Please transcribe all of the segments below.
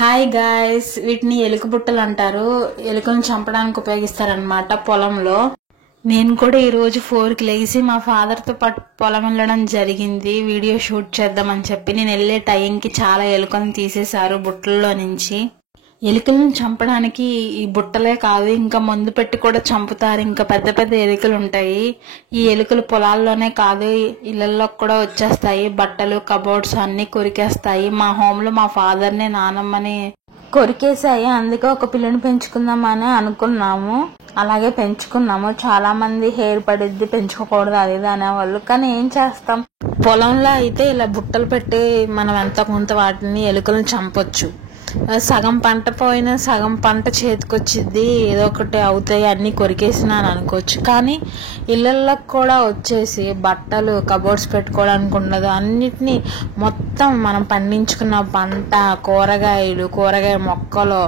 Hi guys, వీటిని ఎలుక బుట్టలు అంటారు. ఎలుకలను చంపడానికి ఉపయోగిస్తారనమాట పొలంలో. నేను కూడా ఈరోజు 4కి లేచి మా ఫాదర్తో పాటు పొలం వెళ్ళడం జరిగింది. వీడియో షూట్ చేద్దామని చెప్పి నేను వెళ్ళే టైంకి చాలా ఎలుకలను తీసేశారు బుట్టల్లో నుంచి. ఎలుకలను చంపడానికి ఈ బుట్టలే కాదు, ఇంకా మందు పెట్టి కూడా చంపుతారు. ఇంకా పెద్ద పెద్ద ఎలుకలు ఉంటాయి. ఈ ఎలుకలు పొలాల్లోనే కాదు, ఇళ్లలో కూడా వచ్చేస్తాయి. బట్టలు, కబోర్డ్స్ అన్ని కొరికేస్తాయి. మా హోమ్లో మా ఫాదర్ని, నానమ్మని కొరికేసాయి. అందుకే ఒక పిల్లని పెంచుకుందామని అనుకున్నాము. అలాగే పెంచుకున్నాము. చాలా మంది హెయిర్ పడిద్ది, పెంచుకోకూడదు అది ఇది అనేవాళ్ళు. కానీ ఏం చేస్తాం, పొలంలో అయితే ఇలా బుట్టలు పెట్టి మనం ఎంత కొంత వాటిని ఎలుకలను చంపొచ్చు. సగం పంట పోయినా సగం పంట చేతికొచ్చిద్ది, ఏదో ఒకటి అవుతాయి, అన్ని కొరికేసినా అని అనుకోవచ్చు. కానీ ఇళ్ళల్లోకి కూడా వచ్చేసి బట్టలు, కబోర్డ్స్ పెట్టుకోవడానికి ఉండదు. అన్నిటినీ మొత్తం మనం పండించుకున్న పంట, కూరగాయ మొక్కలు,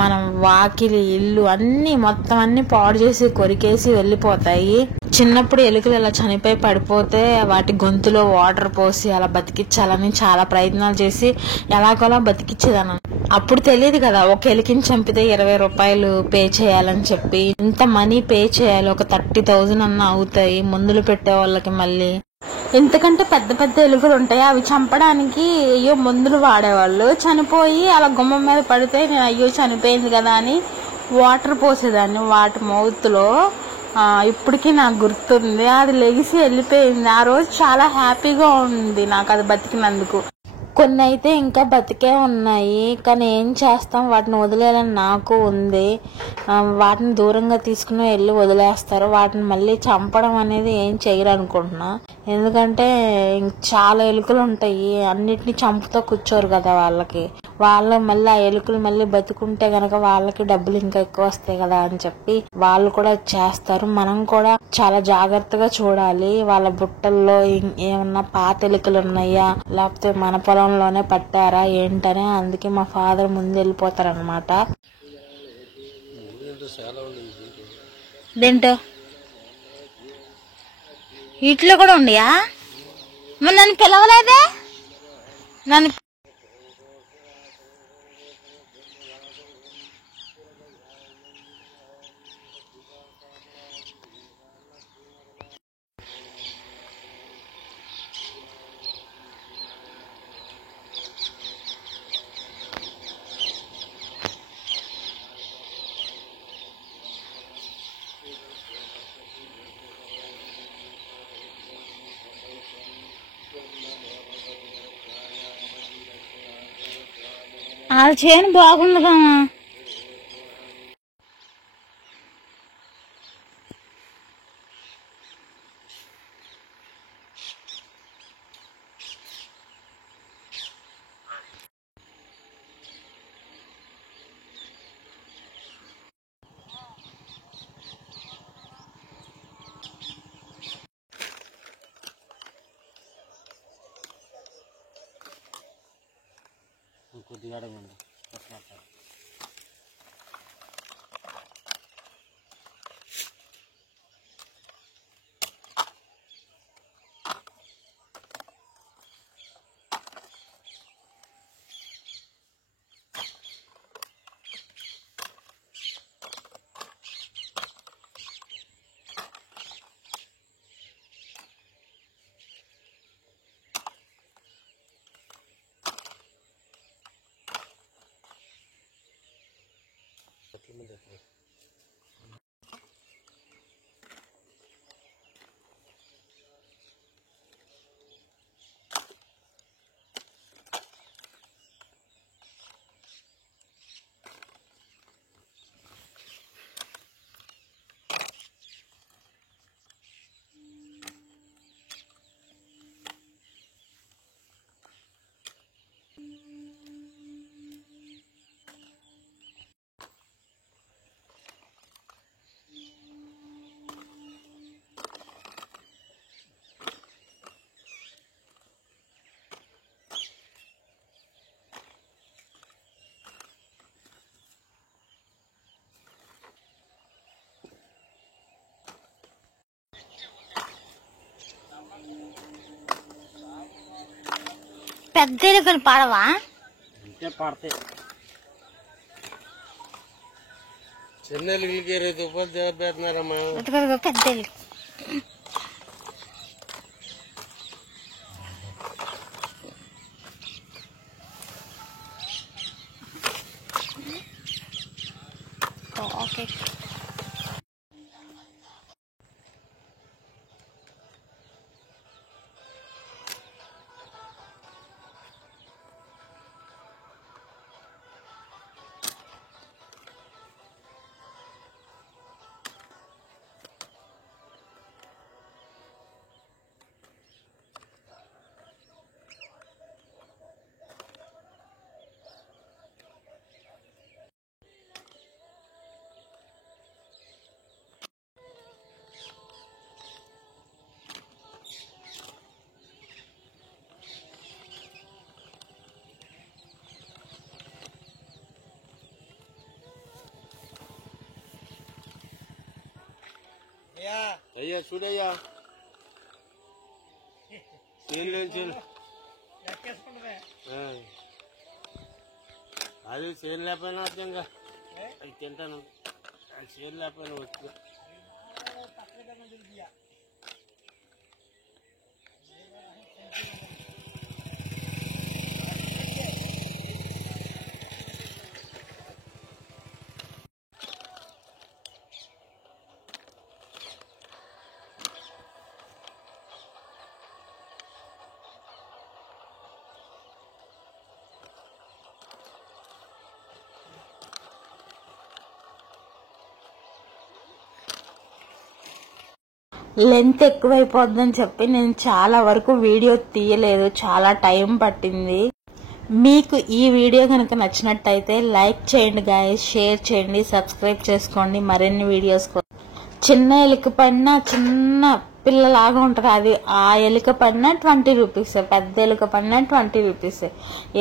మనం వాకిలి, ఇల్లు అన్నీ మొత్తం అన్ని పాడు చేసి కొరికేసి వెళ్ళిపోతాయి. చిన్నప్పుడు ఎలుకలు ఇలా చనిపోయి పడిపోతే వాటి గొంతులో వాటర్ పోసి అలా బతికించాలని చాలా ప్రయత్నాలు చేసి ఎలాగోలా బతికించేదాన్ని. అప్పుడు తెలియదు కదా, ఒక ఎలుకని చంపితే 20 రూపాయలు పే చేయాలని చెప్పి. ఇంత మనీ పే చేయాలి, ఒక 30,000 అన్న అవుతాయి మందులు పెట్టే వాళ్ళకి. మళ్ళీ ఇంతకంటే పెద్ద పెద్ద ఎలుకలు ఉంటాయి, అవి చంపడానికి అయ్యో మందులు వాడేవాళ్ళు. చనిపోయి అలా గుమ్మం మీద పడితే నేను అయ్యో చనిపోయింది కదా అని వాటర్ పోసేదాన్ని వాటి మౌత్లో. ఇప్పటికీ నాకు గుర్తుంది. అది లెగిసి వెళ్ళిపోయింది. ఆ రోజు చాలా హ్యాపీగా ఉంది నాకు అది బతికినందుకు. కొన్ని అయితే ఇంకా బతికే ఉన్నాయి, కానీ ఏం చేస్తాం, వాటిని వదిలేయాలని నాకు ఉంది. వాటిని దూరంగా తీసుకుని వెళ్ళి వదిలేస్తారు. వాటిని మళ్ళీ చంపడం అనేది ఏం చేయరు అనుకుంటున్నా. ఎందుకంటే చాలా ఎలుకలు ఉంటాయి, అన్నిటిని చంపుతూ కూర్చోరు కదా వాళ్ళు మళ్ళీ ఆ ఎలుకలు మళ్ళీ బతుకుంటే గనక వాళ్ళకి డబ్బులు ఇంకా ఎక్కువ వస్తాయి కదా అని చెప్పి వాళ్ళు కూడా చేస్తారు. మనం కూడా చాలా జాగ్రత్తగా చూడాలి. వాళ్ళ బుట్టల్లో ఏమన్నా పాత ఎలుకలు ఉన్నాయా, లేకపోతే మన పొలంలోనే పట్టారా ఏంటనే. అందుకే మా ఫాదర్ ముందు వెళ్ళిపోతారు అనమాట. దేంటో వీటిలో కూడా ఉండయా? మరి నన్ను పిలవలేదే. నన్ను అది చేయని బాగుండదా? పెద్ద ఎలుకలు పడవా? పడతాయి. చిన్నెలుగులకి రూపాయలు చేపెడుతున్నారమ్మా. పెద్ద ఓకే. అయ్యా చూడయ్యా, అది చేను లేకపోయినా అర్థంగా అది తింటాను, అది చేను లేకపోయినా వచ్చు. లెంత్ ఎక్కువైపోద్దని చెప్పి నేను చాలా వరకు వీడియో తీయలేదు, చాలా టైం పట్టింది. మీకు ఈ వీడియో కనుక నచ్చినట్టయితే లైక్ చేయండి గాయ్స్, షేర్ చేయండి, సబ్స్క్రైబ్ చేసుకోండి మరిన్ని వీడియోస్ కోసం. చిన్న ఎలుక పైన చిన్న పిల్లలాగా ఉంటది, అది ఆ ఎలుక పైన 20 రూపీస్, పెద్ద ఎలుక పైన 20 రూపీస్,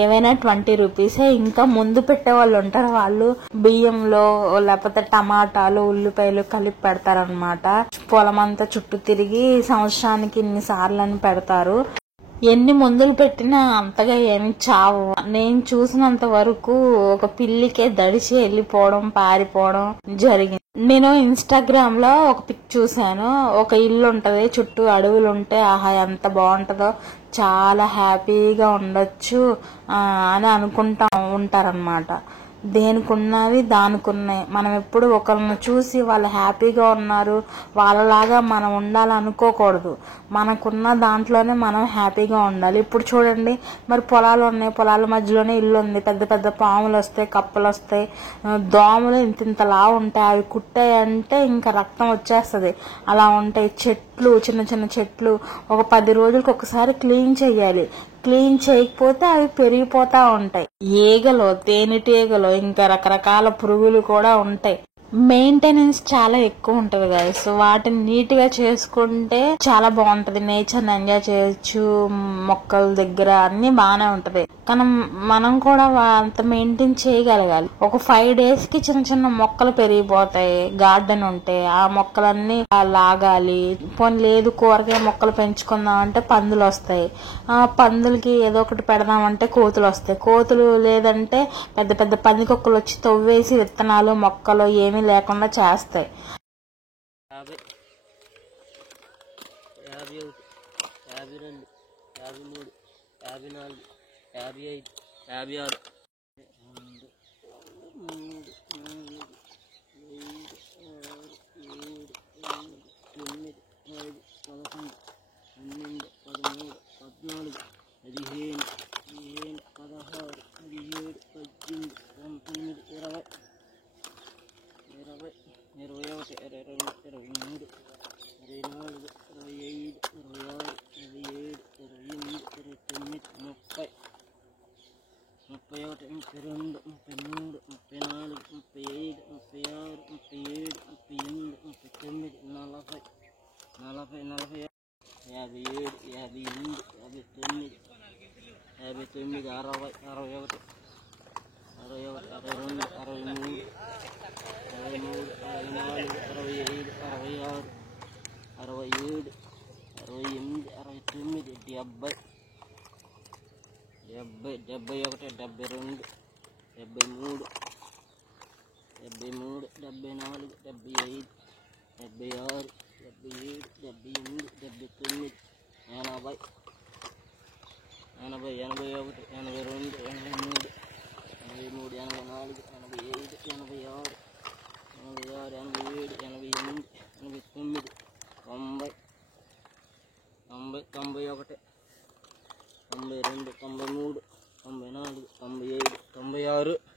ఏవైనా 20 రూపీసే. ఇంకా ముందు పెట్టే వాళ్ళు ఉంటారు, వాళ్ళు బియ్యంలో లేకపోతే టమాటాలు ఉల్లిపాయలు కలిపి పెడతారనమాట. పొలం అంతా చుట్టూ తిరిగి సంవత్సరానికి ఇన్ని సార్లు అని పెడతారు. ఎన్ని మందులు పెట్టినా అంతగా ఏమి చావు. నేను చూసినంత వరకు ఒక పిల్లికే దడిచి వెళ్ళిపోవడం, పారిపోవడం జరిగింది. నేను ఇన్స్టాగ్రామ్ లో ఒక పిక్ చూసాను, ఒక ఇల్లు ఉంటది, చుట్టూ అడవులు ఉంటే ఆహా ఎంత బాగుంటదో, చాలా హ్యాపీగా ఉండొచ్చు అని అనుకుంటా ఉంటారనమాట. దేనికున్నవి దానికున్నాయి. మనం ఎప్పుడు ఒకరిని చూసి వాళ్ళు హ్యాపీగా ఉన్నారు వాళ్ళలాగా మనం ఉండాలనుకోకూడదు. మనకున్న దాంట్లోనే మనం హ్యాపీగా ఉండాలి. ఇప్పుడు చూడండి, మరి పొలాలు ఉన్నాయి, పొలాల మధ్యలోనే ఇల్లు ఉంది, పెద్ద పెద్ద పాములు వస్తాయి, కప్పలు వస్తాయి, దోమలు ఇంతలా ఉంటాయి. అవి కుట్టాయంటే ఇంకా రక్తం వచ్చేస్తుంది. అలా ఉంటాయి. చెట్లు, చిన్న చిన్న చెట్లు ఒక 10 రోజులకు ఒకసారి క్లీన్ చేయాలి. క్లీన్ చేయకపోతే అవి పెరిగిపోతా ఉంటాయి. ఈగలు, తేనెటీగలు, ఇంకా రకరకాల పురుగులు కూడా ఉంటాయి. మెయింటెనెన్స్ చాలా ఎక్కువ ఉంటది కదా. సో వాటిని నీట్ గా చేసుకుంటే చాలా బాగుంటది. నేచర్ ని ఎంజాయ్ చేయొచ్చు. మొక్కల దగ్గర అన్ని బాగానే ఉంటది. కానీ మనం కూడా అంత మెయింటైన్ చేయగలగాలి. ఒక 5 days కి చిన్న చిన్న మొక్కలు పెరిగిపోతాయి. గార్డెన్ ఉంటే ఆ మొక్కలన్నీ లాగాలి. పోనీ లేదు కూరగాయ మొక్కలు పెంచుకుందాం అంటే పందులు వస్తాయి. ఆ పందులకి ఏదో ఒకటి పెడదామంటే కోతులు వస్తాయి. కోతులు లేదంటే పెద్ద పెద్ద పందికొక్కలు వచ్చి తవ్వేసి విత్తనాలు మొక్కలు ఏమీ లేకుండా చేస్తాయి. 50, 51, 52, 53, 54, 55, 56, 71, 72, 73, 73, 74, 75, 76, 77, 78, 79, 80, 81, 82, 83, 84, 85, 86, 87, 88, 89, 90, 91, 92, 93, 94, 95, 96,